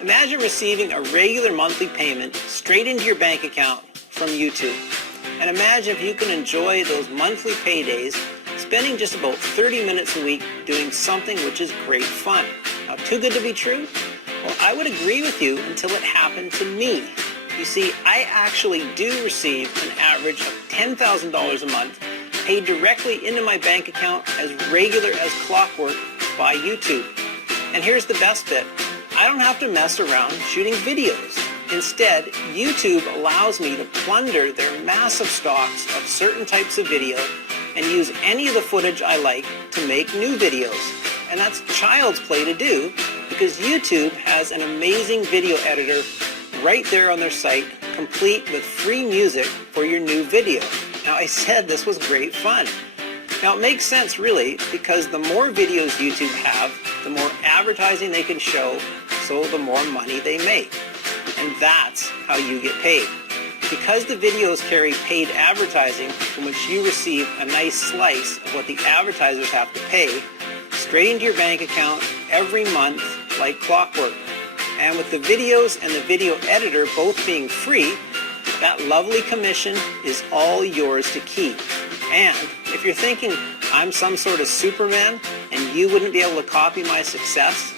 Imagine receiving a regular monthly payment straight into your bank account from YouTube. And imagine if you can enjoy those monthly paydays spending just about 30 minutes a week doing something which is great fun. Now, too good to be true? Well, I would agree with you until it happened to me. You see, I actually do receive an average of $10,000 a month paid directly into my bank account as regular as clockwork by YouTube. And here's the best bit. I don't have to mess around shooting videos. Instead, YouTube allows me to plunder their massive stocks of certain types of video and use any of the footage I like to make new videos. And that's child's play to do because YouTube has an amazing video editor right there on their site, complete with free music for your new video. Now, I said this was great fun. Now, it makes sense really because the more videos YouTube have, the more advertising they can show, so the more money they make. And that's how you get paid. Because the videos carry paid advertising from which you receive a nice slice of what the advertisers have to pay, straight into your bank account every month like clockwork. And with the videos and the video editor both being free, that lovely commission is all yours to keep. And if you're thinking I'm some sort of Superman and you wouldn't be able to copy my success,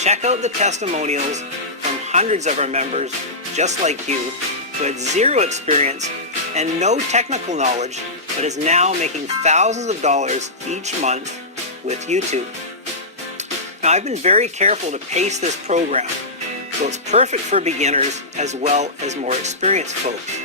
check out the testimonials from hundreds of our members just like you who had zero experience and no technical knowledge but is now making thousands of dollars each month with YouTube. Now, I've been very careful to pace this program so it's perfect for beginners as well as more experienced folks.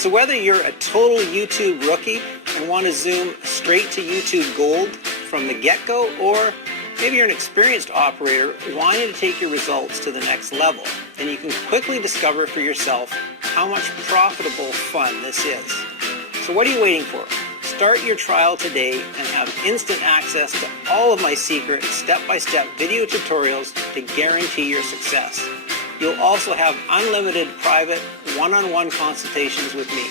So whether you're a total YouTube rookie and want to zoom straight to YouTube Gold from the get-go, or maybe you're an experienced operator wanting to take your results to the next level, then you can quickly discover for yourself how much profitable fun this is. So what are you waiting for? Start your trial today and have instant access to all of my secret step-by-step video tutorials to guarantee your success. You'll also have unlimited private one-on-one consultations with me.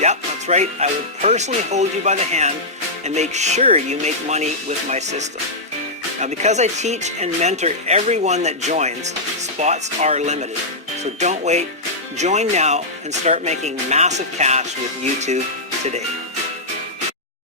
Yep, that's right. I will personally hold you by the hand and make sure you make money with my system. Now, because I teach and mentor everyone that joins, spots are limited. So don't wait. Join now and start making massive cash with YouTube today.